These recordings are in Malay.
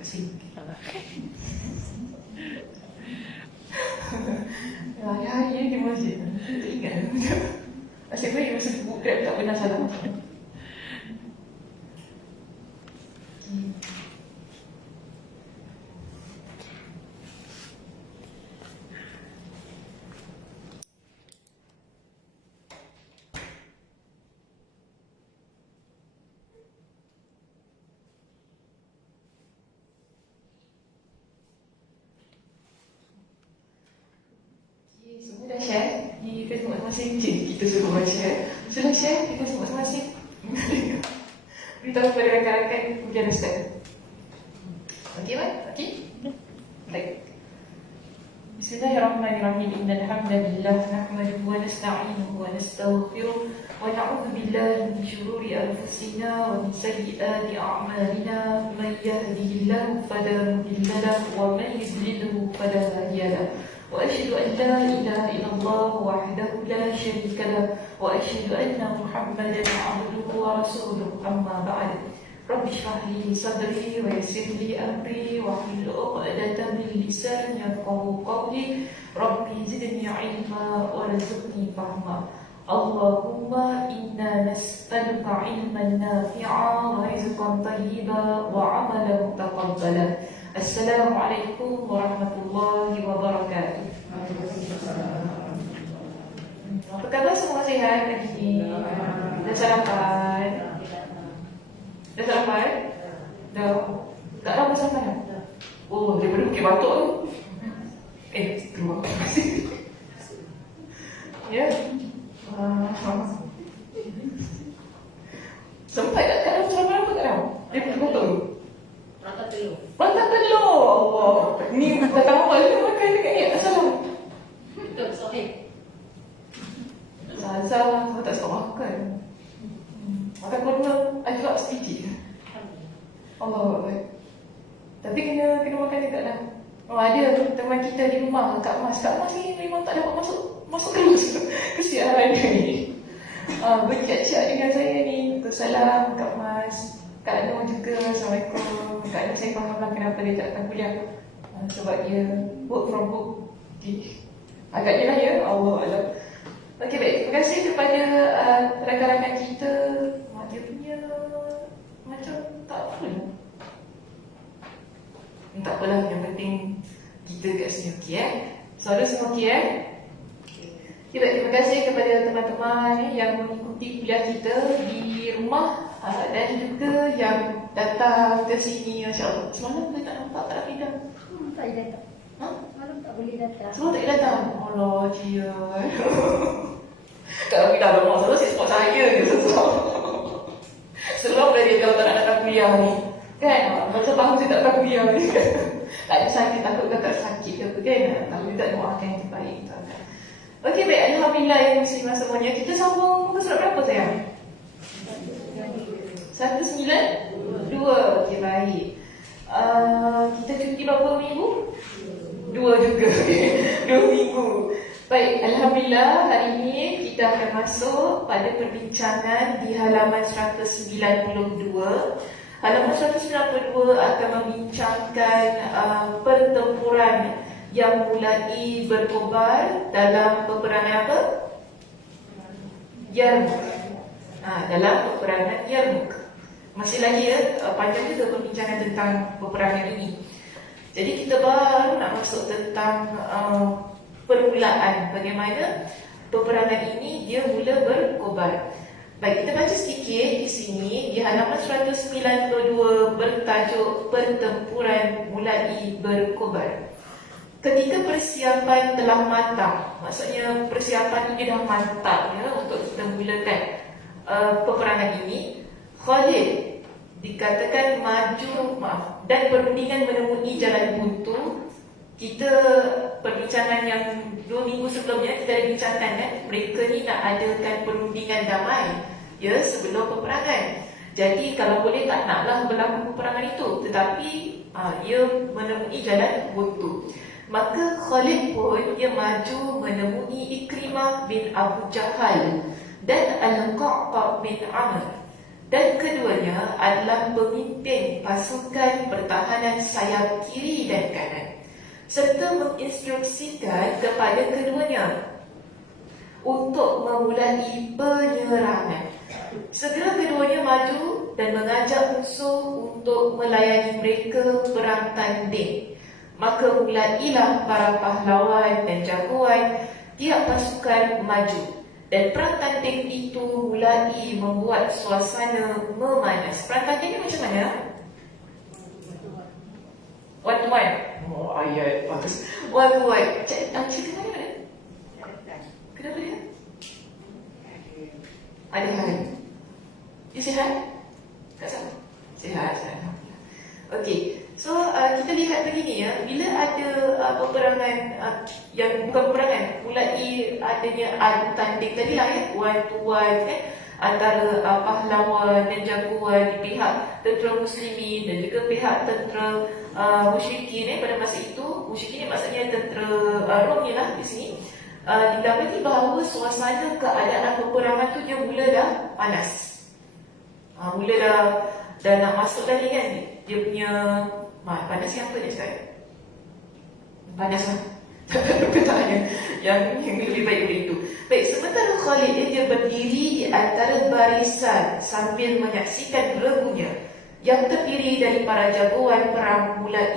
kat sini. Hari-hari di masjid. Tak ingat. Asyik baik masa tu Grab tak pernah salah. Semua dah share di Facebook masing-masing. Kita suruh orang share. Sudah share di Facebook masing-masing. Beritahu kepada rakan-rakan kemudian start. Okey, Wan? Okey? Baik. Bismillahirrahmanirrahim. Innal hamdalillah nahmaduhu wa nasta'inuhu wa nastaghfiruh wa na'udzu billahi min shururi anfusina wa min sayyiati a'malina. Man yahdihillahu fala mudilla lahu wa man yudlilhu fala hadiya lahu. وأشهد أن لا إله إلا الله وحده لا شريك له وأشهد أن محمدا عبده ورسوله أما بعد رب اشرح لي صدري ويسر لي أمري واحلل عقدة من لساني يفقهوا قولي ربي زدني علما وارزقني فهما اللهم إنا نسألك علما نافعا ورزقا طيبا وعملا متقبلا. Assalamualaikum warahmatullahi wabarakatuh. Apa khabar semua, sihat pagi ni? Dah sarapan? Dah sarapan? Dah? Tak lama sarapan dah? Oh, daripada Bukit Batok tu? Terima kasih. Ya? Sempat tak kat dalam sarapan apa kat dalam? Dia Bukit Batok tu? Rantang telur. Allah. Ni datang awal ni makan dekat ni. Assalam. Betul, sahih. Azal, kau tak suka makan. Makan kurma, ajak sedikit. Allah baik. Tapi kena makan dekat dalam. Ada teman kita di rumah, Kak Mas. Kak Mas ni memang tak dapat masuk kelas. Kesian dia ni. Bercakap dengan saya ni. Salam Kak Mas. Kak Nur juga, Assalamualaikum. Kak Nur, saya fahamlah kenapa dia tak datang kuliah. Sebab dia work from home. Agaknya lah ya, Allah Allah. Okey, baik. Terima kasih kepada rakan-rakan kita. Dia punya macam tak full. Tak apalah, yang penting kita kat sini okey Suara semua okey Okay, baik. Terima kasih kepada teman-teman yang mengikuti kuliah kita di rumah dan juga yang datang ke sini. Masya Allah. Semalam kita tak nampak tak Rafidah? Tak boleh datang. Malam tak boleh datang. Semua tak boleh datang? Allah, cia. Tak Rafidah ada rumah selalu saya support saya je. Sebelum dia kalau tak nak datang kuliah ni. Kan? Masa baru saya tak datang kuliah ni. Tak ada sakit, takut tak sakit ke apa kan? Tapi juga doakan yang terbaik. Okey, baik. Alhamdulillah yang muslimah semuanya. Kita sambung muka surat berapa sayang? 192. Okey, baik. Kita cuti berapa minggu? 2 juga. 2 minggu. Baik, Alhamdulillah hari ini kita akan masuk pada perbincangan di halaman 192. Halaman 192 akan membincangkan pertempuran yang mulai berkobar dalam peperangan apa? Yarmuk. Dalam peperangan Yarmuk. Masih lagi panjang juga perbincangan tentang peperangan ini. Jadi kita baru nak masuk tentang permulaan bagaimana peperangan ini dia mula berkobar. Baik, kita baca sedikit di sini di halaman 192 bertajuk pertempuran mulai berkobar. Ketika persiapan telah matang, maksudnya persiapan ini dah mantap untuk kita mulakan peperangan ini. Khalid dikatakan maju, dan perundingan menemui jalan buntu. Kita perbincangan yang 2 minggu sebelumnya kita ada bincangkan mereka ni nak adakan perundingan damai sebelum peperangan. Jadi kalau boleh tak naklah berlaku peperangan itu, tetapi ia menemui jalan buntu. Maka Khalid pun dia maju menemui Ikrimah bin Abu Jahal dan Al-Qa'qa bin Amr. Dan keduanya adalah pemimpin pasukan pertahanan sayap kiri dan kanan, serta menginstruksikan kepada keduanya untuk memulai penyerangan. Segera keduanya maju dan mengajak musuh untuk melayani mereka perang tanding. Maka mulailah para pahlawan dan jagoan tiap pasukan maju. Dan perang tanding itu mulai membuat suasana memanas. Perang tanding ni macam mana? One to one. Oh, ayat bagus. One to one. Cerita mana? Kenapa dia? Ada hal. Dia sihat? Tak salah. Sihat. Okey. So, kita lihat begini ya. Bila ada peperangan yang bukan peperangan, mulai adanya adu tanding tadi lah ya, one to one antara pahlawan dan jagoan di pihak tentera muslimin dan juga pihak tentera musyrikin pada masa itu. Musyrikin maksudnya tentera Rom ni lah di sini. Didapati bahawa suasana keadaan peperangan tu dia mula dah panas. Mula dah nak masuk dah ni kan. Dia punya panas siapa dia cakap? Panas lah. Pertanyaan yang lebih baik dari itu. Baik, sementara Khalid dia berdiri di antara barisan sambil menyaksikan regunya yang terdiri dari para jagoan perang mulai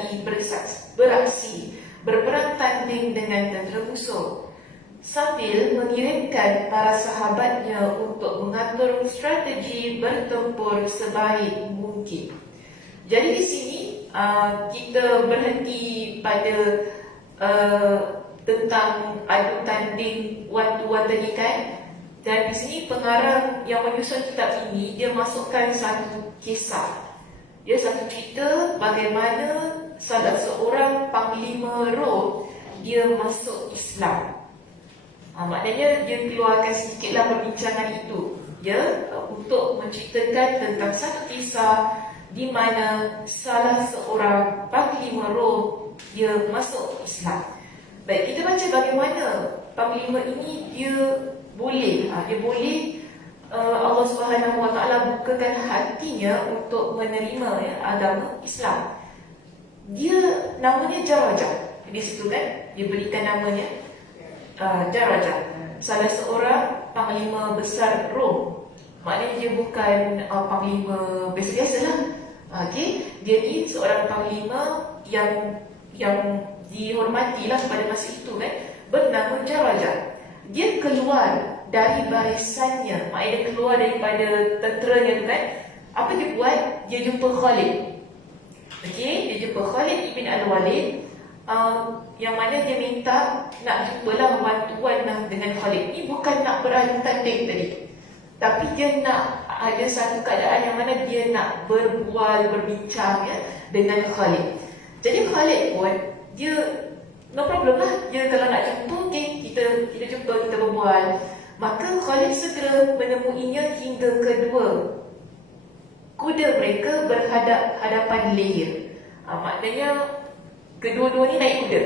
beraksi berperang tanding dengan tentera musuh, sambil mengirimkan para sahabatnya untuk mengatur strategi bertempur sebaik mungkin. Jadi di sini kita berhenti pada tentang adu tanding one to one tadi kan. Dan di sini pengarang yang menyusun kitab ini dia masukkan satu kisah. Dia satu cerita bagaimana salah seorang panglima Rom dia masuk Islam. Maknanya dia keluarkan sedikitlah perbincangan itu ya, untuk menceritakan tentang satu kisah di mana salah seorang panglima Rom dia masuk Islam. Baik, kita baca bagaimana panglima ini dia boleh Allah Subhanahu Wa Taala bukakan hatinya untuk menerima ya, agama Islam. Dia namanya Jarajah. Di situ kan dia berikan namanya Jarajah, salah seorang panglima besar Rom. Maknanya dia bukan panglima biasa-biasa lah. Okey, dia ni seorang panglima yang dihormatilah pada masa itu kan, bernama Jarajah. Dia keluar dari barisannya, maknanya dia keluar daripada tenteranya tu kan. Apa dia buat? Dia jumpa Khalid. Okey, dia jumpa Khalid ibn Al-Walid, yang mana dia minta nak jumpalah one-to-one lah dengan Khalid. Ni bukan nak beradu tanding tadi, tapi dia nak ada satu keadaan yang mana dia nak berbincang ya, dengan Khalid. Jadi Khalid pun dia no problem lah. Dia kalau nak jumpa, okay, kita jumpa, kita berbual. Maka Khalid segera menemuinya hingga kedua kuda mereka berhadap-hadapan leher. Maknanya kedua-dua ni naik kuda.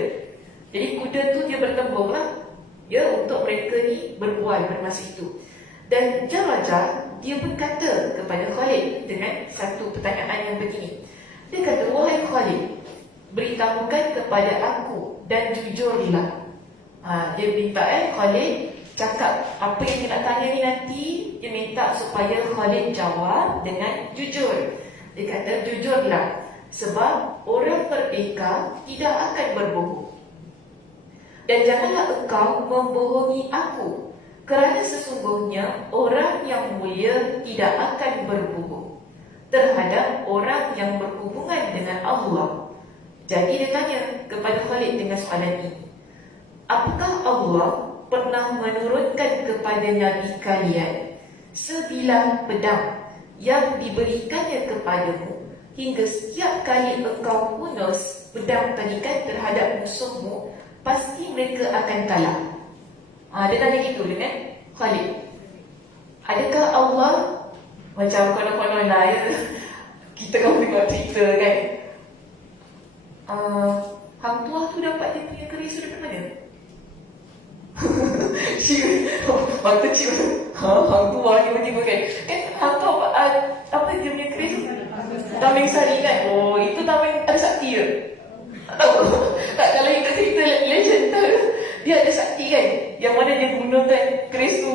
Jadi kuda tu dia bertembung lah ya, untuk mereka ni berbual pada masa itu. Dan Jarajah dia berkata kepada Khalid dengan satu pertanyaan yang begini. Dia kata, wahai Khalid, beritahukan kepada aku dan jujurlah. Dia minta Khalid cakap apa yang dia nak tanya ni nanti. Dia minta supaya Khalid jawab dengan jujur. Dia kata, jujurlah, sebab orang merdeka tidak akan berbohong. Dan janganlah engkau membohongi aku, kerana sesungguhnya orang yang mulia tidak akan berbohong terhadap orang yang berhubungan dengan Allah. Jadi dia tanya kepada Khalid dengan soalan ini. Apakah Allah pernah menurunkan kepada Nabi kalian sebilah pedang yang diberikannya kepadamu, hingga setiap kali engkau hunus pedang tadikan terhadap musuhmu, pasti mereka akan kalah? Dia tanya gitu dengan Khalid. Adakah Allah, macam konon-konon lah ya, kita kan tengok cerita kan, hang tua tu dapat dia punya keris dari mana? Mata kecil, hang tua tiba-tiba kan Hampa apa dia punya keris? Tameng Sari kan? Oh, itu tameng ada sakti ke? Tak tahu. Tak, kalau ikut cerita legend tu, dia ada sakti kan? Yang mana dia gunakan keris tu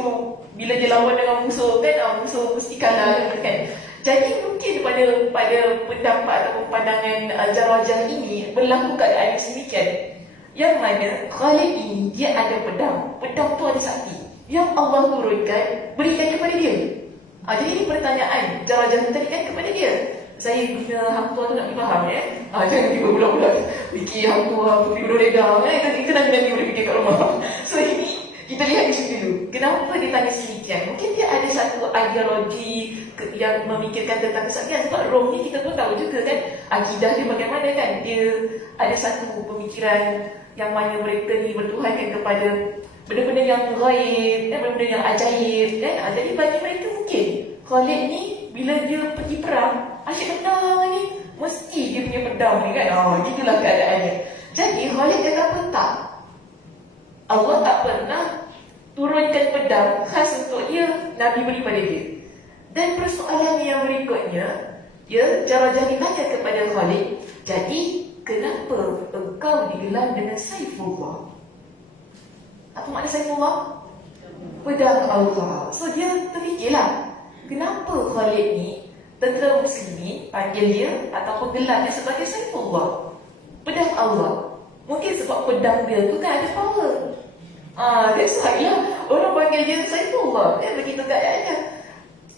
bila dia lawan dengan musuh kan? Musuh mesti kalah kan? Jadi mungkin pada pendapat atau pandangan Jarajah ini berlaku keadaan yang sedemikian. Yang mana Khalid ini dia ada pedang. Pedang tu ada sakti yang Allah turunkan berikan kepada dia. Jadi ini pertanyaan Jarajah tadi kan kepada dia. Saya guna hang tua tu nak dipaham jangan tiba bulan-bulan fikir hang tua pergi beredar itu nanti boleh fikir kat rumah. So ini kita lihat di sini dulu. Kenapa dia tanya sedemikian? Mungkin dia ada satu ideologi yang memikirkan tentang kesaktian. Sebab Rom ni kita pun tahu juga kan akidah dia bagaimana kan. Dia ada satu pemikiran yang mana mereka ni bertuhankan kepada benda-benda yang gaib, benda-benda yang ajaib kan. Jadi bagi mereka mungkin Khalid ni bila dia pergi perang asyik menang ni mesti dia punya pedang ni kan. Gitulah keadaannya. Jadi Khalid kata apa? Tak, Allah tak pernah turunkan pedang khas untuk dia, Nabi beri pada dia. Dan persoalan yang berikutnya, Jarajah ditanya kepada Khalid, jadi kenapa engkau digelar dengan Saifullah? Apa makna Saifullah? Pedang Allah. So dia terfikirlah, kenapa Khalid ni tentera muslimin panggil dia ataupun gelarnya sebagai Saifullah, pedang Allah. Mungkin sebab pedang dia tu kan ada power. That's why lah orang panggil dia Saifullah. Begitu keadaannya.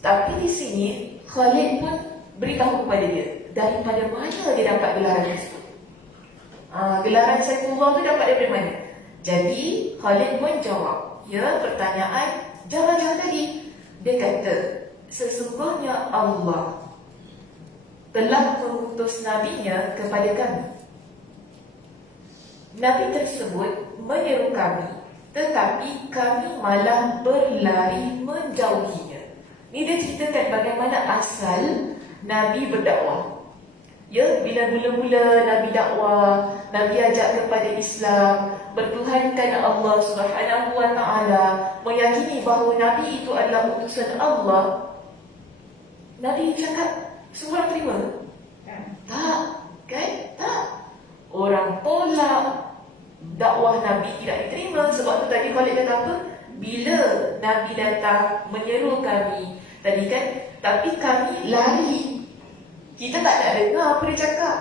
Tapi di sini Khalid pun beritahu kepada dia daripada mana dia dapat gelaran itu. Gelaran Saifullah tu dapat daripada mana? Jadi Khalid pun jawab pertanyaan Jarajah tadi. Dia kata, sesungguhnya Allah telah mengutus nabinya kepada kami. Nabi tersebut menyeru kami, tetapi kami malah berlari menjauhinya. Ini dia ceritakan bagaimana asal Nabi berdakwah. Bila mula-mula Nabi dakwah, Nabi ajak kepada Islam, bertuhankan Allah Subhanahu wa taala, meyakini bahawa Nabi itu adalah utusan Allah. Nabi cakap, semua orang terima? Tak, kan? Tak. Orang tolak, dakwah Nabi tidak diterima. Sebab tu tadi Khalid kata apa? Bila Nabi datang menyeru kami tadi kan, tapi kami lari. Kita tak nak dengar apa dia cakap.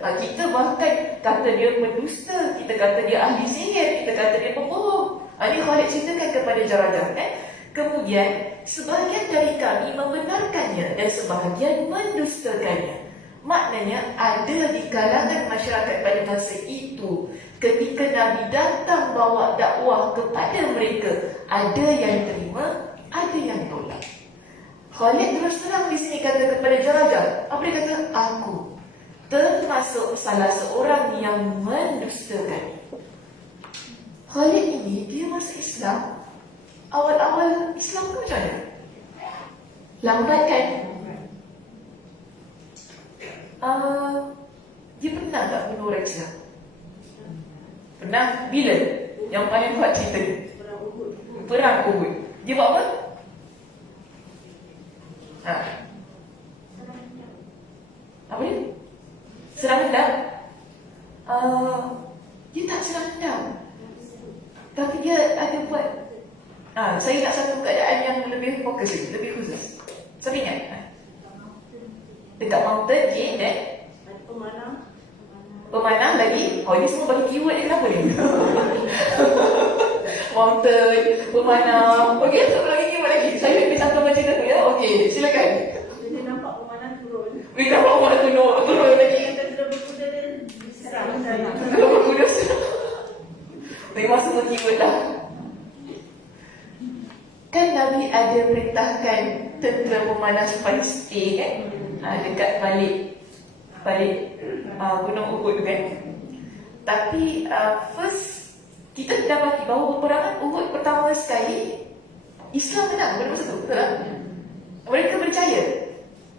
Kita bahkan kata dia mendusta, kita kata dia ahli sihir, kita kata dia pembohong. Ini Khalid ceritakan kepada Jarajah kan. Kemudian sebahagian dari kami membenarkannya dan sebahagian mendustakannya. Maknanya ada di kalangan masyarakat pada masa itu, ketika Nabi datang bawa dakwah kepada mereka, ada yang terima, ada yang tolak. Khalid terus terang di sini kata kepada Jarajah, apa dia kata? Aku termasuk salah seorang yang mendustakan. Khalid ini dia masuk Islam. Awal-awal Islam tu macam mana? Lambat kan? Dia pernah tak bunuh orang Islam? Pernah? Bila? Yang paling kuat cerita ni? Perang Uhud. Dia buat apa? Apa dia? Serang hendam? Dia tak serang hendam, tapi dia ada buat saya nak satu keadaan yang lebih fokus lagi, lebih khusus. Saya ingat dekat mountain, pemanah lagi. Ini semua bagi keyword dia, kenapa ni? Mountain, pemanah. Okey, satu lagi keyword lagi. Saya ambil satu macam tu ya. Okey, silakan. Dia nampak pemanah turun. Nampak pemanah turun lagi. Dia berkuda dan diserang. Kalau berkuda memang semua keyword lah. Kan Nabi ada perintahkan tentera memanah supaya stay kan, dekat balik Gunung Uhud tu kan. Tapi first kita dapati bahawa peperangan Uhud pertama sekali Islam menang pada masa tu, betul tak? Mereka berjaya,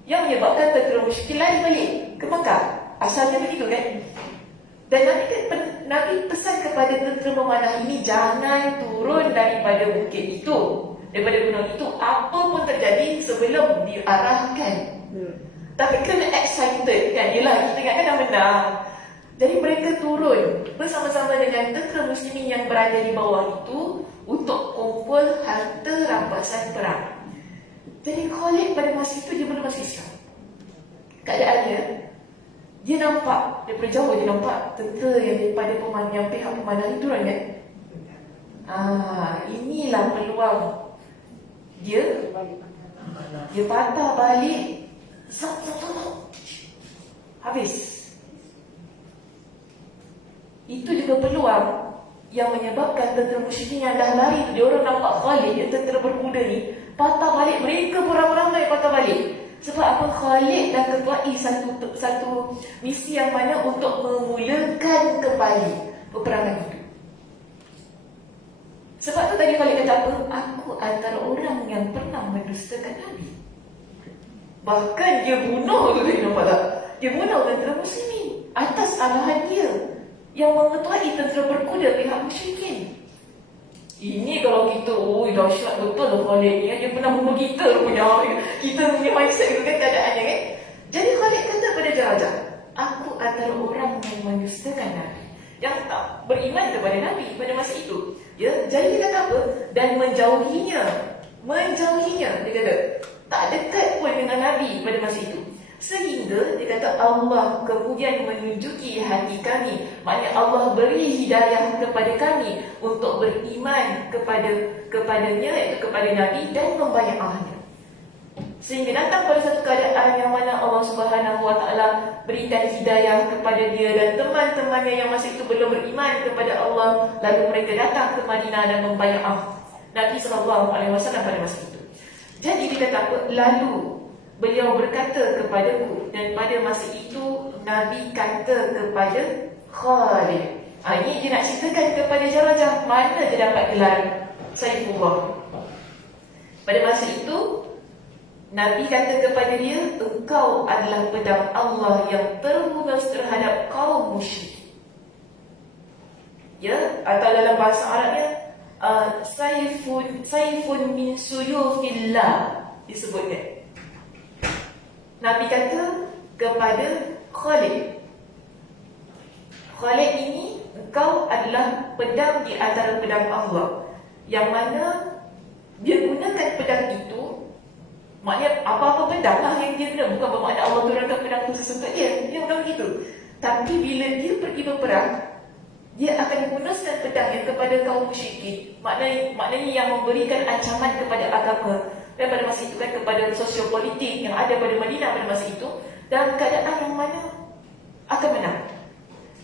yang menyebabkan tentera musyrikin lari balik ke Makkah. Asalnya begitu kan. Dan Nabi pesan kepada tentera memanah ini, jangan turun daripada bukit itu. daripada gunung itu, apa pun terjadi sebelum diarahkan. Tapi kena excited kan, yelah kita ingatkan dah menang. Jadi mereka turun bersama-sama dengan tentera muslimin yang berada di bawah itu untuk kumpul harta rampasan perang. Jadi Khalid pada masa itu dia belum masuk Islam. Keadaannya, dia nampak daripada jauh, dia nampak tentera yang daripada yang pihak pemanah itu turun kan. Inilah peluang dia patah balik. Zap. Habis. Itu juga peluang yang menyebabkan tentera musyrikin yang dah lari tu, dia orang nampak Khalid, yang tentera berkuda ni, patah balik. Mereka beramai-ramai patah balik. Sebab apa? Khalid dah ketuai satu misi yang mana untuk memulakan kembali peperangan itu. Sebab tu tadi Khalid kata apa? Aku antara orang yang pernah mendustakan Nabi. Bahkan dia bunuh tu, dia nampak tak? Dia bunuh tentera muslimin atas arahan dia yang mengetuai tentera berkuda pihak musyrikin. Ini kalau kita, dahsyat betul lah Khalid ni, dia pernah bunuh kita punya mindset itu kan keadaannya kan. Jadi Khalid kata pada Jarajah, aku antara orang yang mendustakan Nabi, yang tak beriman kepada Nabi pada masa itu. Ya, jadi dia kata apa? Dan menjauhinya, dia kata tak dekat pun dengan Nabi pada masa itu. Sehingga dia kata Allah kemudian menunjuki hati kami, maknanya Allah beri hidayah kepada kami untuk beriman kepadanya, iaitu kepada Nabi, dan membayarnya. Sehingga datang pada satu keadaan yang mana Allah Subhanahu Wa Taala berikan hidayah kepada dia dan teman-temannya yang masa itu belum beriman kepada Allah, lalu mereka datang ke Madinah dan membayar Nabi SAW pada masa itu. Jadi dia kata apa? Lalu beliau berkata kepadaku, dan pada masa itu Nabi kata kepada Khalid. Ini dia nak ceritakan kepada Jarajah mana dia dapat gelar Saifullah. Pada masa itu Nabi kata kepada dia, engkau adalah pedang Allah yang terhunus terhadap kaum musyrik. Ya, atau dalam bahasa Arabnya Saifun min suyufillah disebutnya. Nabi kata kepada Khalid, Khalid ini engkau adalah pedang di antara pedang Allah, yang mana dia gunakan pedang itu. Maknanya apa-apa pedang lah yang dia guna, bukan bermakna Allah turunkan pedang itu sesuatu dia bukan begitu. Tapi bila dia pergi berperang, dia akan gunakan pedang yang kepada kaum musyrikin, maknanya yang memberikan ancaman kepada agama. Dan pada masa itu kan kepada sosiopolitik yang ada pada Madinah pada masa itu, dalam keadaan yang mana akan menang.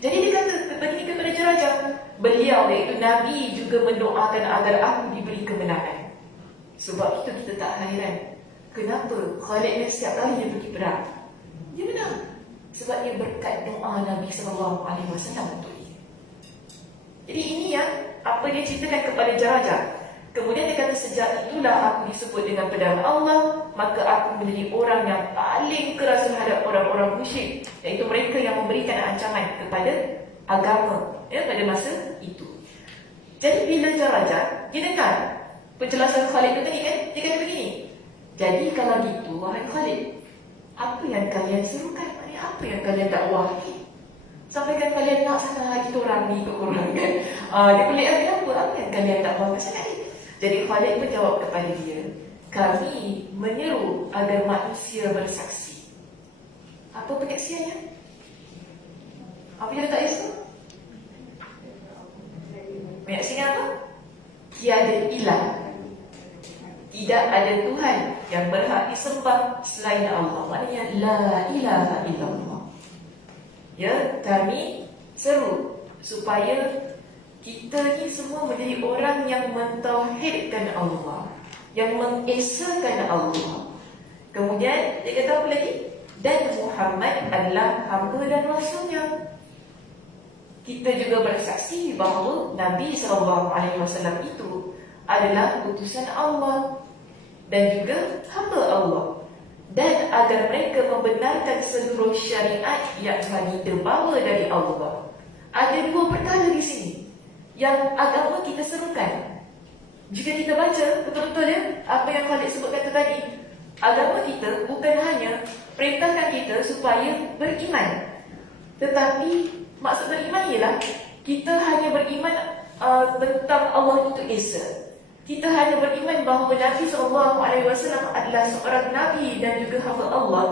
Jadi dia kata begini kepada Jarajah, beliau iaitu Nabi juga mendoakan agar aku diberi kemenangan. Sebab itu kita tak hairan kenapa Khalid ni setiap kali dia pergi perang dia menang. Sebab dia berkat doa Nabi SAW untuk dia. Jadi ini yang apa dia ceritakan kepada Jarajah. Kemudian dia kata, sejak itulah aku disebut dengan pedang Allah, maka aku menjadi orang yang paling keras terhadap orang-orang musyrik, iaitu mereka yang memberikan ancaman kepada agama pada masa itu. Jadi bila Jarajah dia dengar penjelasan Khalid itu tadi kan, dia kata begini, jadi kalau gitu wahai Khalid, apa yang kalian serukan? Apa yang kalian dakwahi? Sampaikan kalian nak sana kita orang ni ke korang kan. Dia pelik apa yang kalian dakwahi sangat ni? Jadi Khalid menjawab kepada dia, kami menyeru agar manusia bersaksi. Apa penyaksiannya? Apa yang letak Yesus? Penyaksian apa? Tiada ilah, tidak ada Tuhan yang berhak disembah selain Allah. Maknanya la ilaha illallah. Ya, kami seru supaya kita ni semua menjadi orang yang mentauhidkan Allah, yang mengesakan Allah. Kemudian dia kata apa lagi? Dan Muhammad adalah hamba dan rasulnya. Kita juga bersaksi bahawa Nabi SAW itu adalah utusan Allah dan juga hamba Allah, dan agar mereka membenarkan seluruh syariat yang dibawa dari Allah. Ada dua perkara di sini yang agama kita serukan. Jika kita baca betul-betul ya, apa yang Khalid sebutkan tadi, agama kita bukan hanya perintahkan kita supaya beriman, tetapi maksud beriman ialah kita hanya beriman tentang Allah itu Esa. Kita hanya beriman bahawa Nabi SAW adalah seorang Nabi dan juga hamba Allah.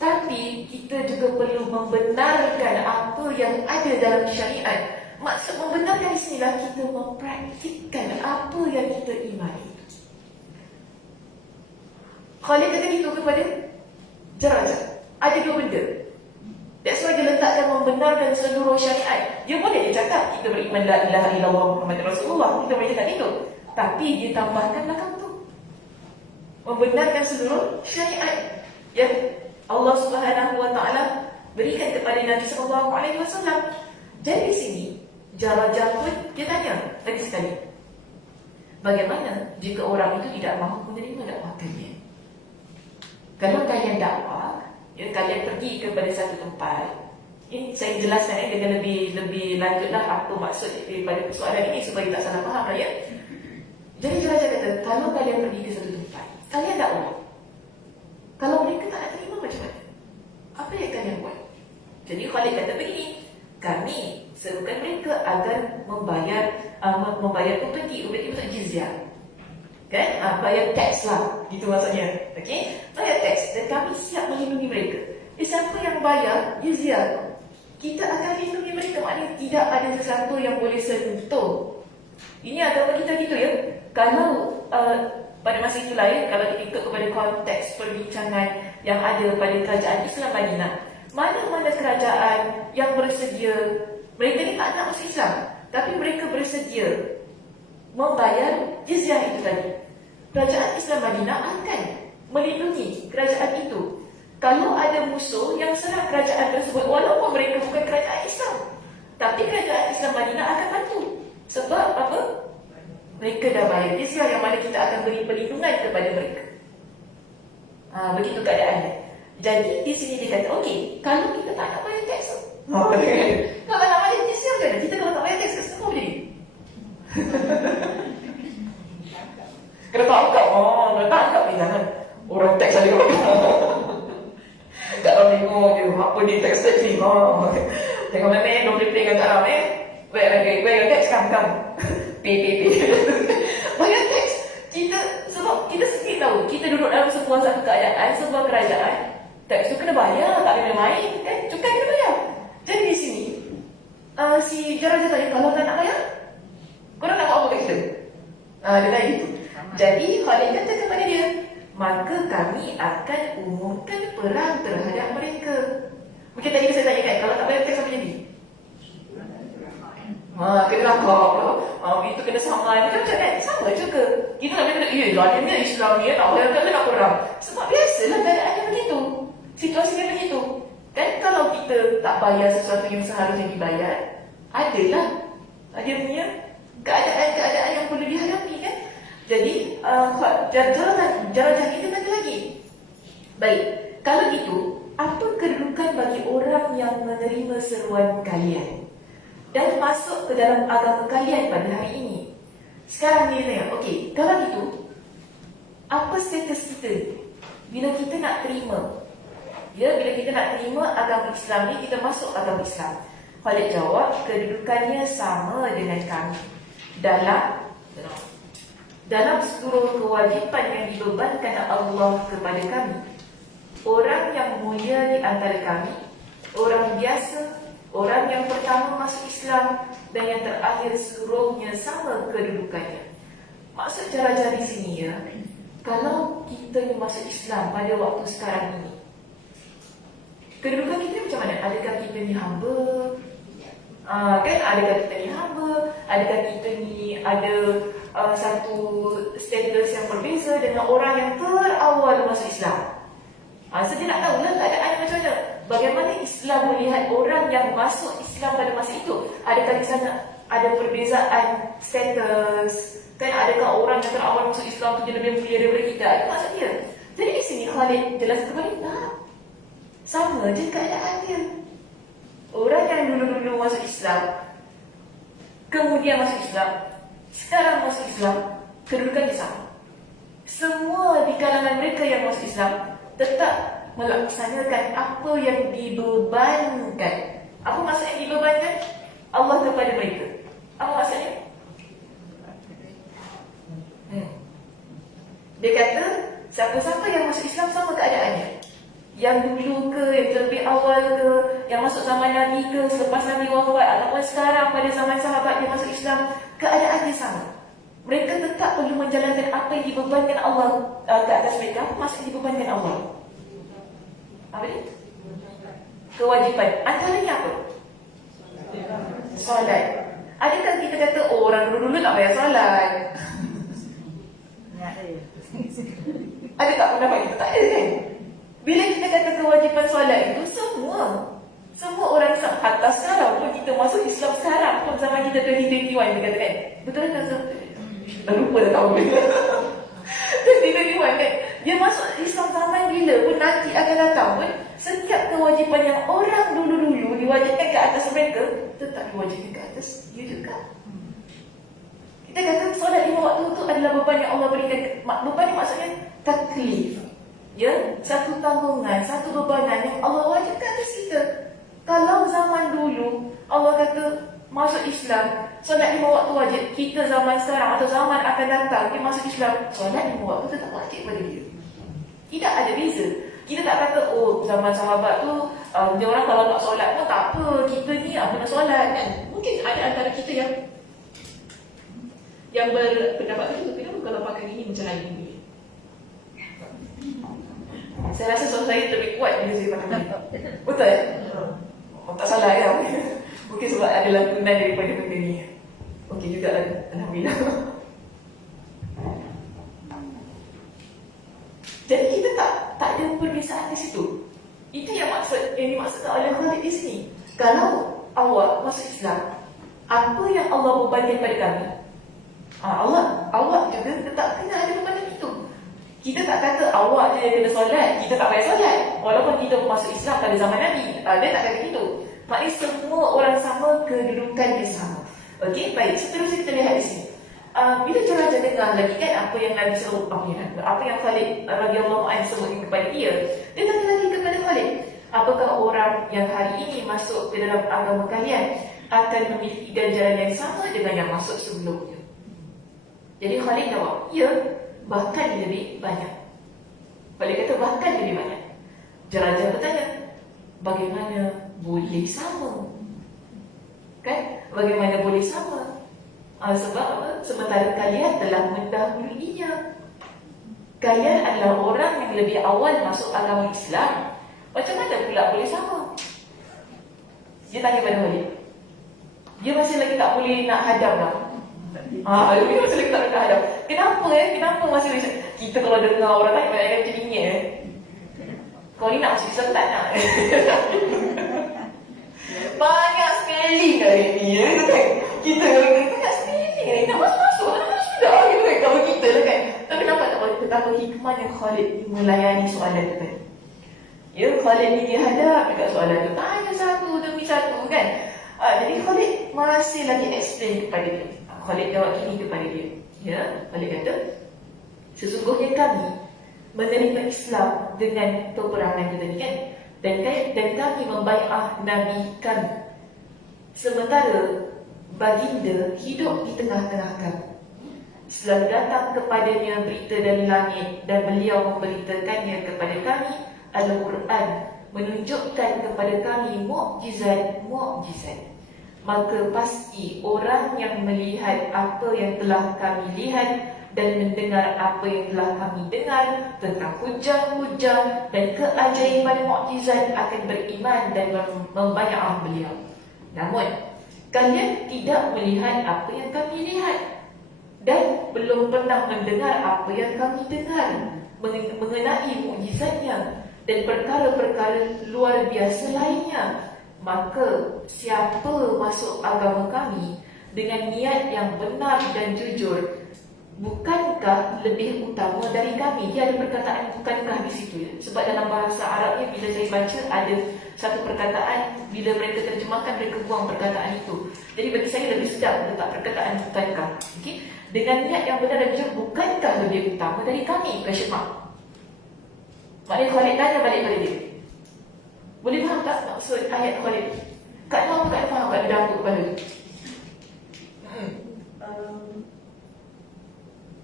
Tapi kita juga perlu membenarkan apa yang ada dalam syariat. Maksud membenarkan di sinilah kita mempraktikkan apa yang kita imani. Khalid kata gitu kepada Jarajah. Ada dua benda. That's why dia letakkan membenarkan seluruh syariat. Dia boleh dia cakap kita beriman la ilaha illallah Muhammad Rasulullah. Kita boleh cakap itu. Tapi dia tambahkan belakang tu, membenarkan seluruh syariat yang Allah Subhanahu Wa Taala berikan kepada Nabi Sallallahu Alaihi Wasallam. Dari sini Jarajah pun dia tanya lagi sekali, bagaimana jika orang itu tidak mahu menerima dakwahannya? Kalau kalian dakwah, ya, kalian pergi kepada satu tempat. Ini saya jelaskan dengan lebih lanjutlah apa maksud daripada persoalan ini supaya tak salah faham ya. Jadi Jarajah kata, kalau kalian pergi ke satu tempat, kalian dakwah. Kalau mereka tak nak terima macam mana? Apa yang kalian buat? Jadi Khalid kata begini, kami serukan mereka agar membayar upeti maksud jizyah. Kan? Bayar tax lah, gitu maksudnya. Okey? Bayar tax dan kami siap melindungi mereka. Siapa yang bayar jizyah, kita akan lindungi mereka. Maknanya tidak ada sesuatu yang boleh sentuh. Ini agama kita gitu ya. Kalau pada masa itulah ya, kalau kita ikut kepada konteks perbincangan yang ada pada kerajaan Islam Madinah, mana-mana kerajaan yang bersedia, mereka ni tak nak masuk Islam, tapi mereka bersedia membayar jizyah itu tadi. Kerajaan Islam Madinah akan melindungi kerajaan itu. Kalau ada musuh yang serang kerajaan tersebut, walaupun mereka bukan kerajaan Islam, tapi kerajaan Islam Madinah akan bantu. Sebab apa? Mereka dah bayar jizyah yang mana kita akan beri perlindungan kepada mereka. Begitu keadaannya. Jadi di sini dia kata, okey, kalau kita tak nak bayar teks, kalau nak bayar jizyah kan? Kita kalau tak bayar teks, semua boleh. Kena tangkap. Kena tangkap ni jangan. Orang teks ada orang. Kat dalam tengok je, apa dia teks ni. Tengok mana ni, don't play dengan kat dalam ni. Bayar teks, come. Pay. Bayar teks. Sebab kita sendiri tahu, kita duduk dalam sebuah satu keadaan, sebuah kerajaan, teks tu kena bayar, tak boleh main, kan? Cukai kena bayar. Jadi di sini, si Jarajah tanya, kalau tak nak bayar, korang nak buat apa kat kita? Dia tanya gitu. Jadi Khalid kata kepada dia, maka kami akan umumkan perang terhadap mereka. Mungkin tadi saya tanya kan, kalau tak bayar teks apa jadi? Kena langkap lah. Itu kena sama. Dia macam kan? Sama juga. Kita nak kata, ladangnya Islam ni tak boleh nak perang. Sebab biasalah keadaannya begitu. Situasinya begitu. Dan kalau kita tak bayar sesuatu yang seharusnya dibayar, adalah dia punya keadaan-keadaan yang perlu dihadapi kan. Jadi Jarajah kita kata lagi, baik, kalau gitu, apa kedudukan bagi orang yang menerima seruan kalian dan masuk ke dalam agama kalian pada hari ini? Sekarang dia tanya, okey, kalau gitu, apa status kita bila kita nak terima? Ya, bila kita nak terima agama Islam ni, kita masuk agama Islam. Khalid jawab, kedudukannya sama dengan kami dalam seluruh kewajipan yang dibebankan Allah kepada kami. Orang yang mulia di antara kami, orang biasa, orang yang pertama masuk Islam, dan yang terakhir seluruhnya sama kedudukannya. Maksud Jarajah di sini ya, kalau kita ni masuk Islam pada waktu sekarang ini, kedudukan kita macam mana? Adakah kita ni hamba? Kan adakah kita ni hamba? Adakah kita ni ada satu status yang berbeza dengan orang yang terawal masuk Islam? So dia nak tahu lah keadaan macam mana. Bagaimana Islam melihat orang yang masuk Islam pada masa itu? Adakah di sana ada perbezaan status? Kan adakah orang yang terawal masuk Islam tu dia lebih mulia daripada kita? Itu maksud dia. Jadi di sini Khalid jelaskan kepada kita, sama je keadaan dia. Orang yang dulu-dulu masuk Islam, kemudian masuk Islam, sekarang masuk Islam, kedudukannya sama. Semua di kalangan mereka yang masuk Islam tetap melaksanakan apa yang dibebankan. Apa maksudnya dibebankan? Allah kepada mereka. Apa maksudnya? Dia kata, siapa-siapa yang masuk Islam sama keadaannya. Yang dulu ke, yang lebih awal ke, yang masuk zaman Nabi ke, selepas Nabi wafat, ataupun sekarang pada zaman sahabat yang masuk Islam, keadaannya sama. Mereka tetap perlu menjalankan apa yang dibebankan Allah ke atas mereka. Apa maksudnya dibebankan Allah? Apa ni? Kewajipan. Antaranya apa? Solat. Adakah kita kata, oh orang dulu-dulu tak payah solat? Ada tak pendapat itu? Tak ada kan? Bila kita kata kewajipan solat itu, semua orang hatta sekarang pun kita masuk Islam sekarang pun zaman kita 2021 dia kata kan? Betul kan? Dah lupa dah tahun dia 2021 kan? Dia masuk Islam zaman bila pun nanti akan datang pun, setiap kewajipan yang orang dulu-dulu diwajibkan ke atas mereka, tetap diwajibkan ke atas dia juga. Kita kata solat 5 waktu itu adalah beban yang Allah berikan. Beban ni maksudnya taklif. Ya, satu tanggungan, satu bebanan yang Allah wajibkan atas kita. Kalau zaman dulu Allah kata masuk Islam, solat 5 waktu wajib. Kita zaman sekarang atau zaman akan datang, dia masuk Islam, solat 5 waktu tetap wajib pada dia. Tidak ada beza. Kita tak kata, oh zaman sahabat tu dia orang kalau tak solat pun tak apa, kita ni kena solat kan. Mungkin ada antara kita yang berpendapat itu, kenapa kalau pakai gini macam lain ni? Saya rasa suara saya lebih kuat bila saya pakai ni. Betul? Oh, tak salah ya? Mungkin sebab ada lakunan daripada benda ni. Okey juga lah. Alhamdulillah. Jadi kita tak ada perbezaan di situ. Itu yang dimaksudkan oleh Khalid di sini. Kalau awak masuk Islam, apa yang Allah bebankan pada kami, awak juga tetap kena ada bebanan itu. Kita tak kata awak je kena solat, kita tak payah solat. Walaupun kita masuk Islam pada zaman Nabi, dia tak kata gitu. Maknanya semua orang sama, kedudukan dia sama. Okey, baik. Seterusnya kita lihat di sini. Bila Raja dengar lagi kan apa yang Nabi sebut, apa yang Khalid radhiyallahu anhu sebutkan kepada dia, dia tanya lagi kepada Khalid, apakah orang yang hari ini masuk ke dalam agama kalian akan memiliki ganjaran yang sama dengan yang masuk sebelumnya? Jadi Khalid jawab, ya, bahkan lebih banyak. Khalid kata bahkan lebih banyak. Raja bertanya, bagaimana boleh sama? Kan? Bagaimana boleh sama? Sebab apa? Sementara kalian telah mendahuluinya. Kalian adalah orang yang lebih awal masuk agama Islam. Macam mana pula boleh sama? Dia tanya pada Khalid. Dia masih lagi tak boleh nak hadam lah. Dia masih lagi tak boleh nak hadam. Kenapa Kenapa masih lagi? Kita kalau dengar orang lain banyak macam ni kau ni nak masuk Islam tak nak? Banyak sekali kali ni kita banyak sekali nak masuk dah kalau kita lah kan. Tapi nampak tak betapa hikmahnya Khalid melayani soalan tu tadi. Ya, Khalid ni dia hadap dekat soalan tu, tanya satu demi satu kan. Jadi Khalid masih lagi explain kepada dia. Khalid jawab gini kepada dia. Ya, Khalid kata, sesungguhnya kami menerima Islam dengan peperangan kita ni kan. Dan kami membai'ah Nabi kami, sementara baginda hidup di tengah-tengah kami. Selalu datang kepadanya berita dari langit, dan beliau memberitakannya kepada kami Al-Quran, menunjukkan kepada kami mukjizat-mukjizat. Maka pasti orang yang melihat apa yang telah kami lihat dan mendengar apa yang telah kami dengar tentang hujah-hujah dan keajaiban mukjizat akan beriman dan membai'ah beliau. Namun kalian tidak melihat apa yang kami lihat dan belum pernah mendengar apa yang kami dengar mengenai mukjizatnya dan perkara-perkara luar biasa lainnya. Maka siapa masuk agama kami dengan niat yang benar dan jujur, bukankah lebih utama dari kami? Dia ada perkataan bukankah di situ ya. Sebab dalam bahasa Arabnya bila saya baca ada satu perkataan, bila mereka terjemahkan, mereka buang perkataan itu. Jadi bagi saya lebih sedap letak perkataan bukankah. Okay? Dengan niat yang benar dan jujur, bukankah lebih utama dari kami? Question mark. Maknanya Khalid tanya balik pada dia. Boleh faham tak maksud ayat Khalid? Kak Noh tak faham, Kak Dah aku kepala.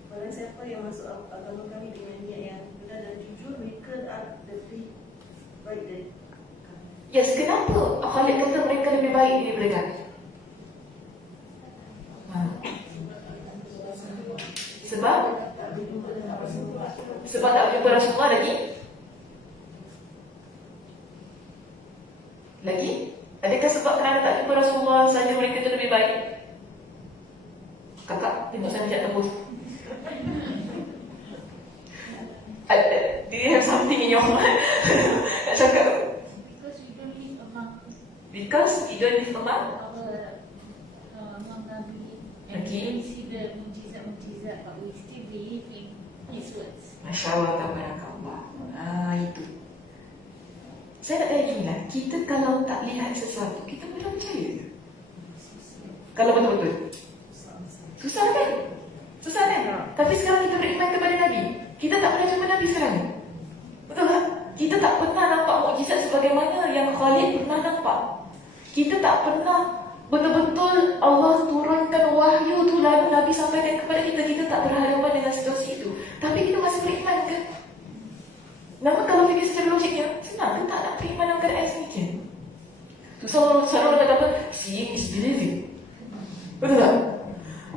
Barang siapa yang masuk agama kami dengan niat yang benar dan jujur, mereka lebih baik dari kami. Yes, kenapa Khalid kata mereka lebih baik daripada kami? Sebab tak jumpa Rasulullah lagi. Adakah sebab kerana tak jumpa Rasulullah saja mereka itu lebih baik? Kakak tengok saya macam tembus. Do you have something in your mind? Nak cakap? Because we don't live among Because you don't live among. among Nabi and Okay. we see the mujizat, but we still believe in his words. Masya Allah, tabarakallah. Itu. Saya nak tanya gini lah, kita kalau tak lihat sesuatu, kita boleh percaya ke? Kalau betul-betul susah kan? Susah kan? Tapi sekarang kita beriman kepada Nabi. Kita tak pernah jumpa Nabi sekarang. Betul tak? Kita tak pernah nampak mukjizat sebagaimana yang Khalid pernah nampak. Kita tak pernah betul-betul Allah turunkan wahyu tu lalu Nabi sampaikan kepada kita. Kita tak berhadapan dengan situasi itu. Tapi kita masih beriman kan? Namun kalau fikir secara logiknya, senang ke tak nak beriman dalam keadaan semikian? Tu selalu kata apa? Seeing is believing. Betul tak?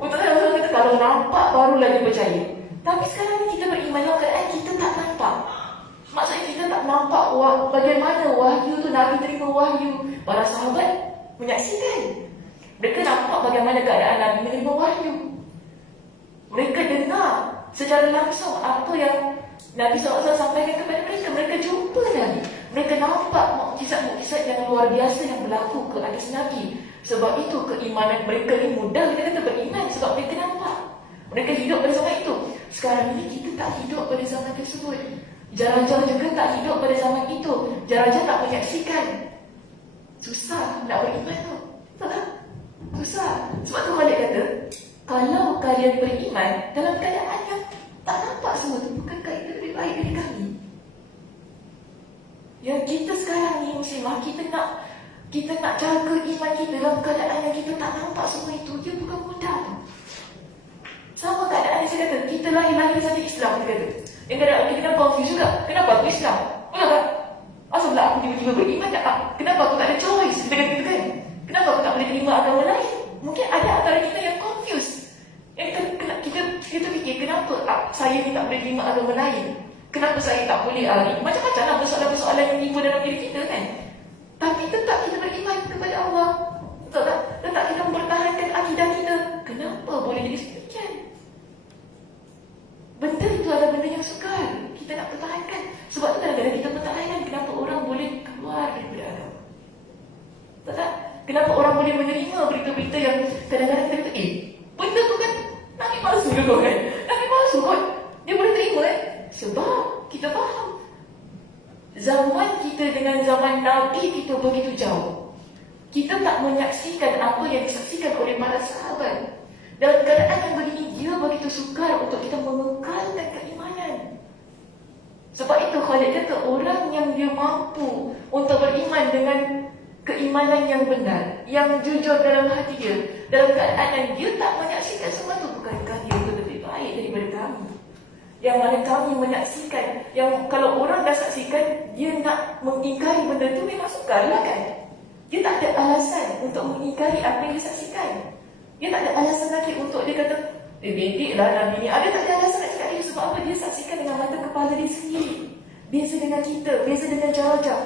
Betul tak? Orang kata kalau nampak baru lagi percaya. Tapi sekarang ni kita beriman dalam keadaan kita tak nampak. Maksudnya kita tak nampak bagaimana wahyu tu, Nabi terima wahyu. Para sahabat menyaksikan. Mereka nampak bagaimana keadaan Nabi menerima wahyu. Mereka dengar secara langsung apa yang Nabi SAW sampaikan kepada mereka. Mereka jumpa Nabi. Mereka nampak mukjizat-mukjizat yang luar biasa yang berlaku ke atas Nabi. Sebab itu keimanan mereka ni mudah kita kata beriman sebab mereka nampak. Mereka hidup pada zaman itu. Sekarang ini kita tak hidup pada zaman tersebut. Jarajah juga tak hidup pada zaman itu. Jarajah tak menyaksikan. Susah nak beriman tu. Betul tak? Susah. Sebab tu Khalid kata, kalau kalian beriman dalam keadaan yang tak nampak semua tu, bukankah itu lebih baik dari kami? Yang kita sekarang ni muslimah, kita nak jaga iman kita dalam keadaan yang kita tak nampak semua itu. Dia bukan mudah. Sama keadaan yang saya kata, kita lahir saja Islam, dia kata. Yang kadang kita confuse juga, kenapa aku Islam? Betul tak? Asal pula aku tiba-tiba beriman tak? Kenapa aku tak ada choice dengan kita kan? Kenapa aku tak boleh terima agama lain? Mungkin ada antara kita yang confuse. Yang kita fikir, kenapa saya ni tak boleh terima agama lain? Kenapa saya tak boleh macam-macam lah persoalan-persoalan yang timbul dalam diri kita kan? Tapi tetap kita beriman kepada Allah. Betul tak? Tetap kita mempertahankan akidah kita. Kenapa boleh jadi sedemikian? Benda itu adalah benda yang sukar. Kita nak pertahankan. Sebab tu kadang-kadang kita pertahankan kenapa orang boleh keluar daripada agama. Betul tak? Kenapa orang boleh menerima berita-berita yang kadang-kadang kita kata, benda tu kan Nabi palsu ke kau kan? Nabi palsu kot. Dia boleh terima sebab kita faham. Zaman kita dengan zaman Nabi kita begitu jauh. Kita tak menyaksikan apa yang disaksikan oleh para sahabat. Dalam keadaan yang begini, dia begitu sukar untuk kita mengekalkan keimanan. Sebab itu Khalid kata, orang yang dia mampu untuk beriman dengan keimanan yang benar, yang jujur dalam hati dia, dalam keadaan yang dia tak menyaksikan semua itu, bukankah dia lebih baik daripada kami? Yang mana kami menyaksikan, yang kalau orang dah saksikan, dia nak mengingkari benda itu memang sukarlah kan? Dia tak ada alasan untuk mengingkari apa yang disaksikan. Dia tak ada alasan lagi untuk dia kata, bedeklah Nabi ni. Ada tak ada alasan nak cakap dia sebab apa? Dia saksikan dengan mata kepala dia sendiri. Beza dengan kita, beza dengan Jarajah.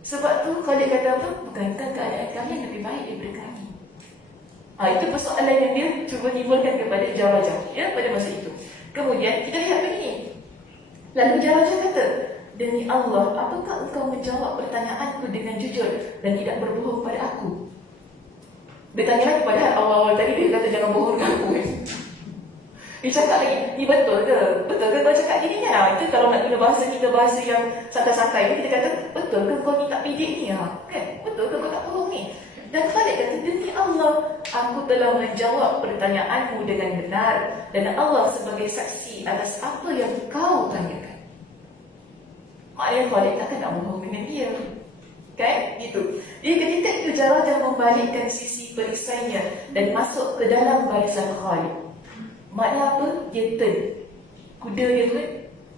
Sebab tu kalau dia kata apa? Bukankah keadaan kami lebih baik daripada kami? Itu persoalan yang dia cuba timbulkan kepada Jarajah, ya, pada masa itu. Kemudian kita lihat begini. Lalu Jarajah kata, demi Allah, apakah engkau menjawab pertanyaanku dengan jujur dan tidak berbohong pada aku? Dia tanya lagi, padahal awal-awal tadi dia kata jangan bohong dengan aku kan? Dia cakap lagi, ni betul ke? Betul ke kau cakap gini kan? Itu kalau nak guna bahasa kita, bahasa yang santai-santai ni, kita kata, betul ke kau ni tak pijik ni? Kan? Betul ke kau tak bohong ni? Dan Khalid kata, demi Allah, aku telah menjawab pertanyaanmu dengan benar. Dan Allah sebagai saksi atas apa yang kau tanyakan. Maknanya Khalid takkan nak bohong dengan dia. Kan? Gitu. Jadi ketika itu Jarajah membalikkan sisi perisainya dan masuk ke dalam barisan Khalid. Makna apa? Dia turn. Kuda dia turn,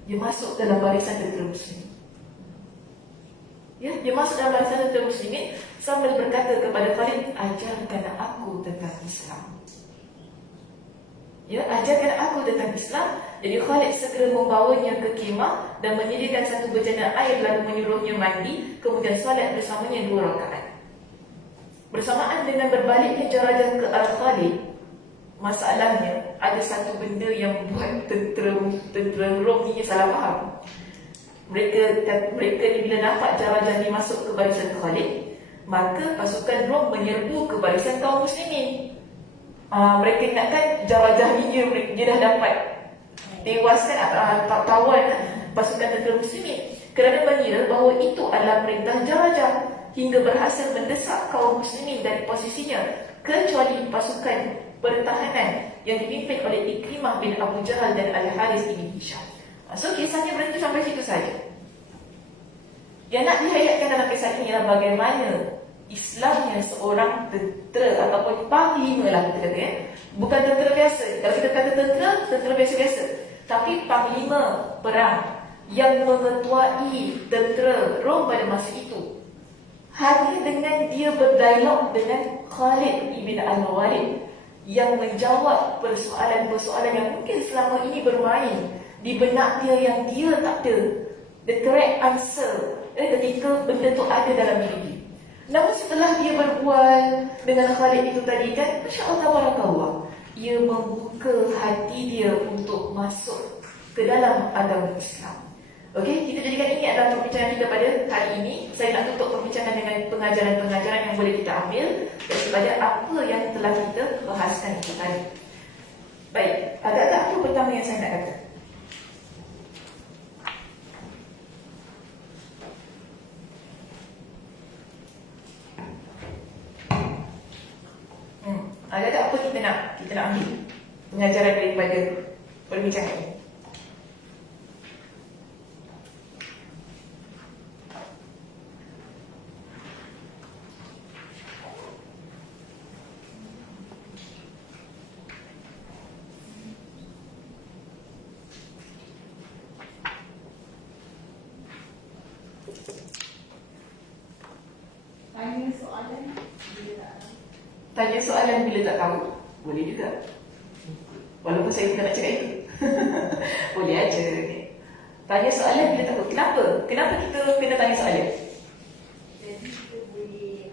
dia masuk dalam barisan tentera muslimin. Ya, dia masuk dalam barisan tentera muslimin sambil berkata kepada Khalid, ajarkan aku tentang Islam. Ya, ajarkan aku tentang Islam. Jadi Khalid segera membawanya ke khemah dan menyediakan satu bejana air lalu menyuruhnya mandi, kemudian solat bersamanya 2 rakaat. Bersamaan dengan berbaliknya Jarajah ke arah Khalid, masalahnya ada satu benda yang buat tentera Rom ni salah faham. Mereka ni bila nampak Jarajah ni masuk ke barisan Khalid, maka pasukan Rom menyerbu ke barisan kaum muslimin. Mereka ingatkan Jarajah ni dia dah dapat tewaskan tawan pasukan tentera muslimin, kerana mengira bahawa itu adalah perintah Jarajah, hingga berhasil mendesak kaum muslimin dari posisinya, kecuali pasukan pertahanan yang dipimpin oleh Ikrimah bin Abu Jahal dan Al-Harith bin Hisham. So kisahnya berhenti sampai situ saja. Yang nak dihayatkan dalam kisah ini adalah bagaimana Islamnya seorang tentera ataupun panglima lah kita kata, bukan tentera biasa. Kalau kita kata tentera biasa-biasa, tapi panglima perang yang mengetuai tentera Rom pada masa itu. Hanya dengan dia berdialog dengan Khalid ibn al-Walid yang menjawab persoalan-persoalan yang mungkin selama ini bermain di benak dia yang dia tak ada the correct answer ketika benda tu ada dalam diri dia. Namun setelah dia berbual dengan Khalid itu tadi kan, Masya Allah tabarakallah, ia membuka hati dia untuk masuk ke dalam agama Islam. Okey, kita jadikan ini adalah perbincangan kita pada hari ini. Saya nak tutup perbincangan dengan pengajaran-pengajaran yang boleh kita ambil daripada apa yang telah kita bahaskan itu tadi. Baik, ada apa pertama yang saya nak kata? Ada apa kita nak ambil pengajaran daripada perbincangan ini? Tanya soalan bila tak tahu, boleh juga. Walaupun saya bukan nak cakap itu. Boleh aja. Tanya soalan bila tak tahu. Kenapa? Kenapa kita kena tanya soalan? Jadi kita boleh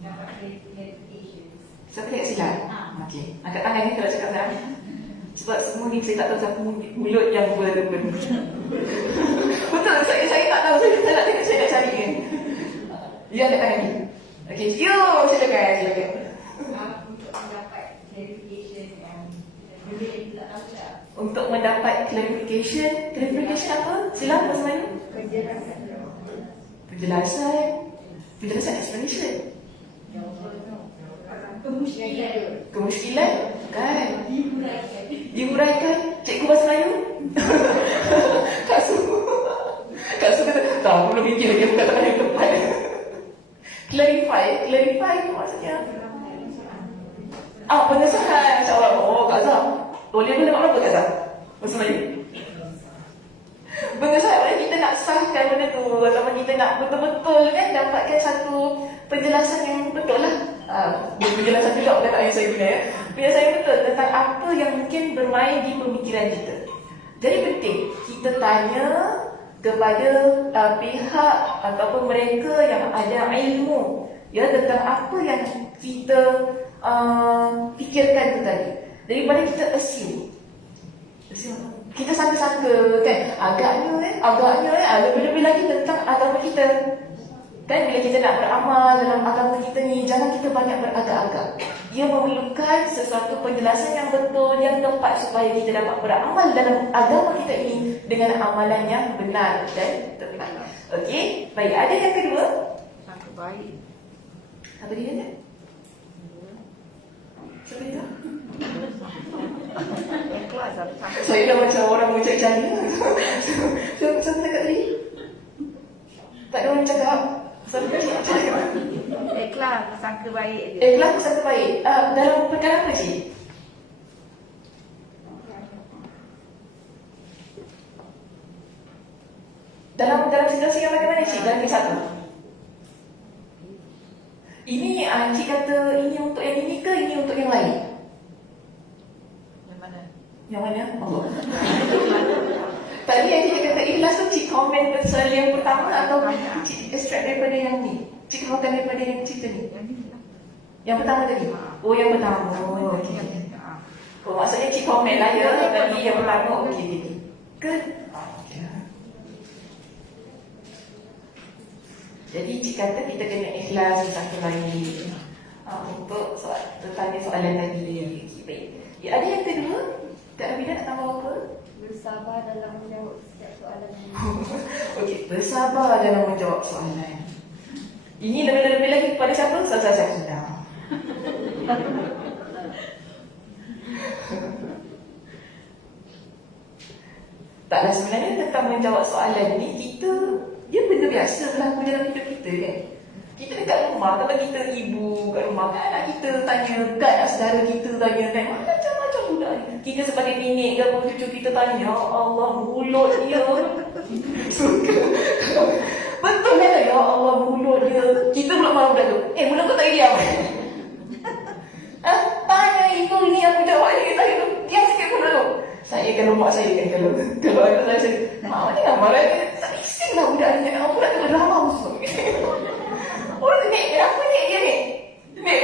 dapat clarification. Siapa yang silap? Okey. Angkat tangan ni kalau cakap sekarang. Sebab semua ni saya tak tahu siapa mulut yang betul, saya tak tahu. Saya nak cari kan. Dia angkat tangan ni. Okey, silakan. Untuk mendapat clarification yang benda yang kita tak tahu tak? Untuk mendapat clarification apa? Silakan sebenarnya. Penjelasan explanation. Kemusykilan kan? Diuraikan. Cikgu bahasa Melayu. Kak Su kata, tak, aku belum fikir lagi, aku tak tahu yang tepat. Clarify itu maksudnya pengesahan. InsyaAllah. Kak Zah, boleh apa Kak Zah? Bahasa Melayu. Pengesahan maknanya kita nak sahkan benda tu, ataupun kita nak betul-betul kan dapatkan satu penjelasan yang betul lah. Penjelasan juga perkataan yang saya guna ya. Penjelasan yang betul tentang apa yang mungkin bermain di pemikiran kita. Jadi penting kita tanya kepada pihak ataupun mereka yang ada ilmu ya tentang apa yang kita fikirkan tu tadi, daripada kita assume. Kita sangka-sangka kan, agaknya lebih-lebih lagi tentang agama kita Kan bila kita nak beramal dalam agama kita ni, jangan kita banyak beragak-agak. Ia memerlukan sesuatu penjelasan yang betul, yang tepat supaya kita dapat beramal dalam agama kita ini dengan amalan yang benar dan tepat. Okey, baik. Ada yang kedua? Sangka baik. Apa dia kata? Siapa dia? Ikhlas ada sangka. Saya dah macam orang mencari-cari. Siapa cakap tadi? Tak ada orang cakap. Ikhlas sangka baik je. Ikhlas pesan terbaik. Dalam perkara apa, Cik? Dalam situasi yang mana-mana, Cik? Dalam kisah tu? Ini, Cik kata ini untuk yang ini ke ini untuk yang lain? Yang mana? Yang mana? Allah. Tadi yang Cik kata ikhlas tu, Cik komen pasal yang pertama atau Cik extract daripada yang ni? Cik keluarkan daripada yang cerita ni? Yang ni lah. Yang pertama tadi? Oh, yang pertama. Oh, okey. Oh, maksudnya Cik komen lah ya. Tadi yang pertama, okey. Ke? Jadi Cik kata kita kena ikhlas satu lagi untuk bertanya soalan tadi. Okay, baik. Ya, ada yang kedua? Kak Rabidah nak tambah apa? Bersabar dalam menjawab setiap soalan. Okey, bersabar dalam menjawab soalan. Ini lebih-lebih lagi kepada siapa? Ustazah Syafidah. Taklah, sebenarnya tentang menjawab soalan ni, dia benda biasa berlaku dalam hidup kita kan. Kita dekat rumah, kalau kita ibu kat rumah kan, anak kita tanya, kan saudara kita tanya kan, macam-macam budak ni. Kita sebagai nenek ke apa, cucu kita tanya, ya Allah, mulut dia suka. Betul kan? Ya Allah, mulut dia. Kita pula marah budak tu, mulut kau tak diam. Tanya itu ni, aku jawab ni, tanya tu, diam sikit pun dulu. Saya kalau mak saya kan, kalau anak saya, mak ni nak marah dia, tak bising lah budak ni, aku nak tengok drama musuh. Orang tu, Nek, kenapa Nek dia ni? Nek,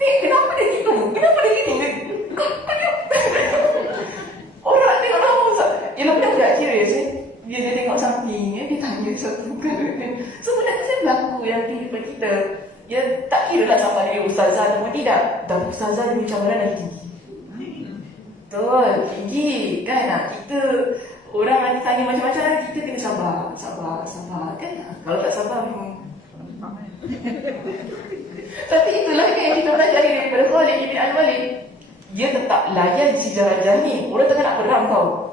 kenapa dia gitu? Kenapa dia gini? Kau dia... Orang nak tengok drama musuh. Yelah, budak serius dia tengok samping, dia tanya satu perkara. So, benda tu berlaku yang kehidupan kita. Ya, tak kira lah sama dia ustazah atau tidak. Dan ustazah ni macam mana dah tinggi. Betul, tinggi kan. Kita orang ada tanya macam-macam, kita kena sabar kan. Kalau tak sabar memang. Tapi itulah kan yang kita belajar daripada Khalid bin Al-Walid. Dia tetap layan sejarah ni. Orang tengah nak perang tau.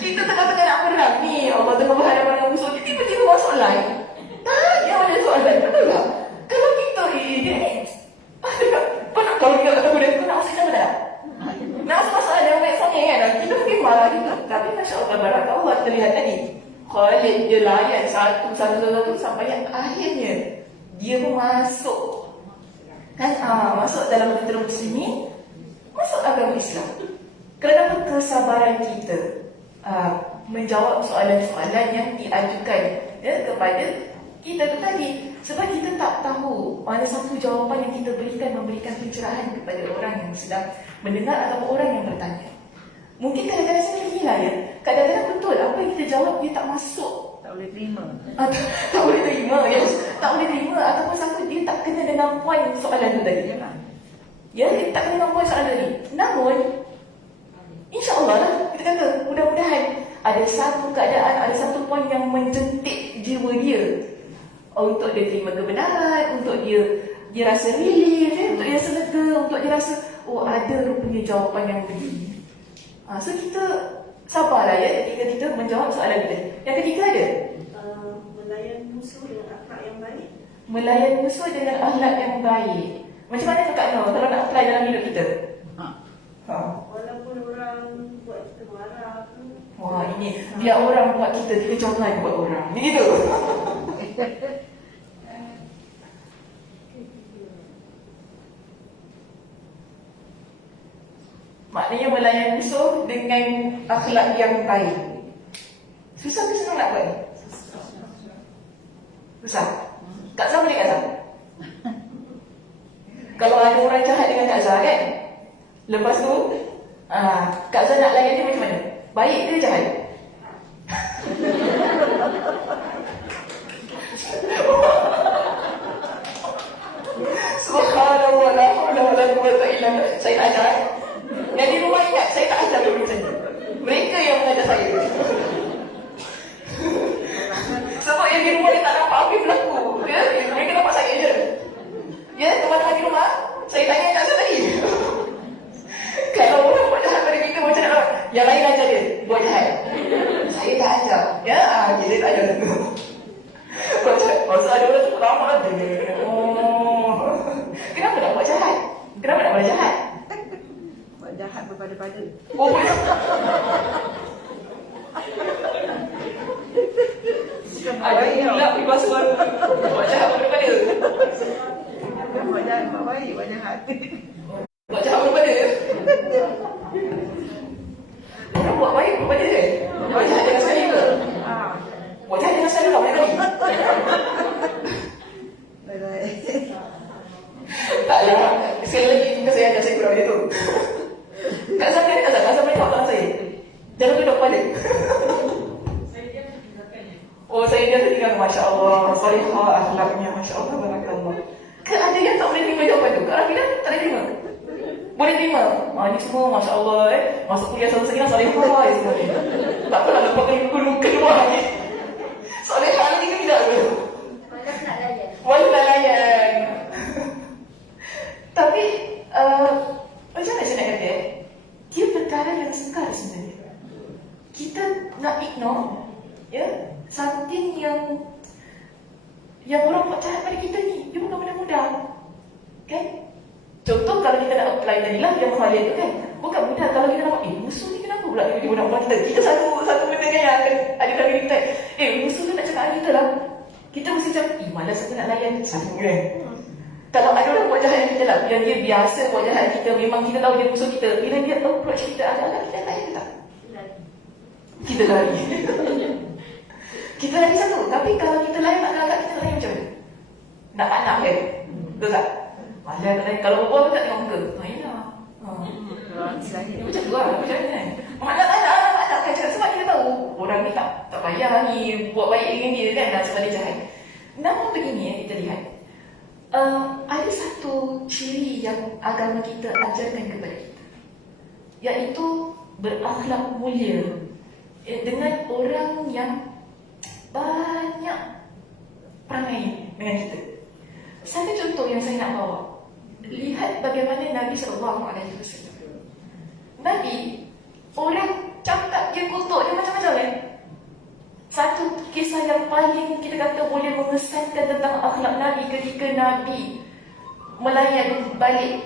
Kita tengah-tengah nak perang ni, Allah tengah berhadapan dengan musuh, tiba-tiba masuk line. Tanya ada soalan, betul tak? Kalau kita ini kalau kita tak tahu dia nak masuk macam mana? Nak masuk ada orang sangat kan? Kita mungkin marah juga. Tapi Masya Allah, barakallah, kita lihat tadi Khalid dia layan satu sampai yang akhirnya dia pun masuk kan, masuk dalam bahtera muslimin, masuk agama Islam. Kenapa kesabaran kita menjawab soalan-soalan yang diajukan kepada kita tu tadi. Sebab kita tak tahu mana satu jawapan yang kita berikan memberikan pencerahan kepada orang yang sedang mendengar atau orang yang bertanya. Mungkin kadang-kadang seperti inilah ya. Kadang-kadang betul apa yang kita jawab dia tak masuk. Tak boleh terima. Tak boleh terima, yes. Tak boleh terima ataupun satu dia tak kena dengan poin soalan tu tadi. Ya, dia tak kena dengan poin soalan tadi. Namun InsyaAllah lah, kita kata mudah-mudahan ada satu keadaan, ada satu poin yang menjentik jiwa dia untuk dia terima kebenaran, untuk dia rasa relief, untuk dia rasa lega, untuk dia rasa ada rupanya jawapan yang begini. So kita sabarlah ya ketika kita menjawab soalan kita. Yang ketiga ada melayan musuh dengan akhlak yang baik. Melayan musuh dengan akhlak yang baik. Macam mana Kak Nur kalau nak apply dalam hidup kita? Walaupun orang buat kita marah ke. Wah, ini biar orang buat kita jangan buat orang. Ni gitu. Maknanya melayan musuh dengan akhlak yang baik. Susah ke senang nak buat ni? Susah. Kak Zah boleh Kak Zah? Kalau ada orang jahat dengan Kak Zah kan, lepas tu Kak Zah nak layan dia macam mana? Baik ke jahat? dua tak hilang. Saya tak ajar. Yang di rumah ingat, saya tak ajar dulu saya. Mereka yang mengajar saya. Sebab yang di rumah dia tak nampak apa yang berlaku. Ya? Mereka nampak saya je. Ya, teman-teman di rumah, saya tanya tak saya tadi. Kalau orang buat jahat pada kita macam mana? Yang lain ajar dia, buat jahat. Saya tak ajar. Ya, kita tak ajar. Masa ada orang tu lama dia. Oh. Kenapa nak buat jahat? Kenapa nak buat jahat? Buat jahat berpada-pada. Oh, boleh. Ada pula peribahasa suara. Buat jahat pada-pada. Buat jahat, buat baik, buat jahat. Buat jahat pada-pada. Orang buat baik pada dia. Buat jahat jangan sekali ke? Buat jahat jangan sekali lah banyak kali. Baik-baik. Taklah. Sekali lagi mungkin saya ajar saya kurang macam tu. Kat sana ni tak salah. Asal mereka belakang saya. Jangan duduk pada. Oh, saya dia tertinggal. Masya Allah. Salihah akhlaknya. Masya Allah. Barakallah. Ke ada yang tak boleh terima jawapan tu? Kak Rafidah tak boleh terima? Boleh terima? Ni semua Masya Allah masuk kuliah sama-sama salihah semua ni. Tak apalah lepas keluar ni. Salihah lagi ke tidak ke? Malas nak layan. Malas nak layan. Tapi macam mana saya nak kata dia perkara yang sukar sebenarnya. Kita nak ignore ya, something yang orang buat jahat pada kita ni. Dia bukan benda mudah. Kan? Contoh kalau kita nak apply tadi lah yang Khalid tu kan. Bukan mudah kalau kita nak musuh ni kenapa pula dia nak buat kita. Kita satu benda kan yang akan ada kali kita. Musuh tu nak cakap dengan kita lah. Kita mesti cakap, malas aku nak layan. Sama kan? Kalau ada orang buat jahat kita lah, yang dia biasa buat jahat kita, memang kita tahu dia musuh kita. Bila dia approach kita, agak-agak kita layan ke tak? Kita lari. Kita lari satu. Tapi kalau kita layan, agak-agak kita layan macam mana? Nak anak kan? Betul tak? Malah tak layan. Kalau berbual pun tak tengok muka. Yalah. Macam tu lah. Macam mana kan? Anak kan cakap. Sebab kita tahu orang ni tak payah ni buat baik dengan dia kan. Sebab dia jahat. Namun begini kita lihat. Ada satu ciri yang agama kita ajarkan kepada kita, iaitu berakhlak mulia dengan orang yang banyak perangai dengan kita. Satu contoh yang saya nak bawa, lihat bagaimana Nabi SAW. Nabi, orang cakap dia kutuk dia macam-macam kan. Satu kisah yang paling kita kata boleh mengesankan tentang akhlak Nabi ketika Nabi melayan balik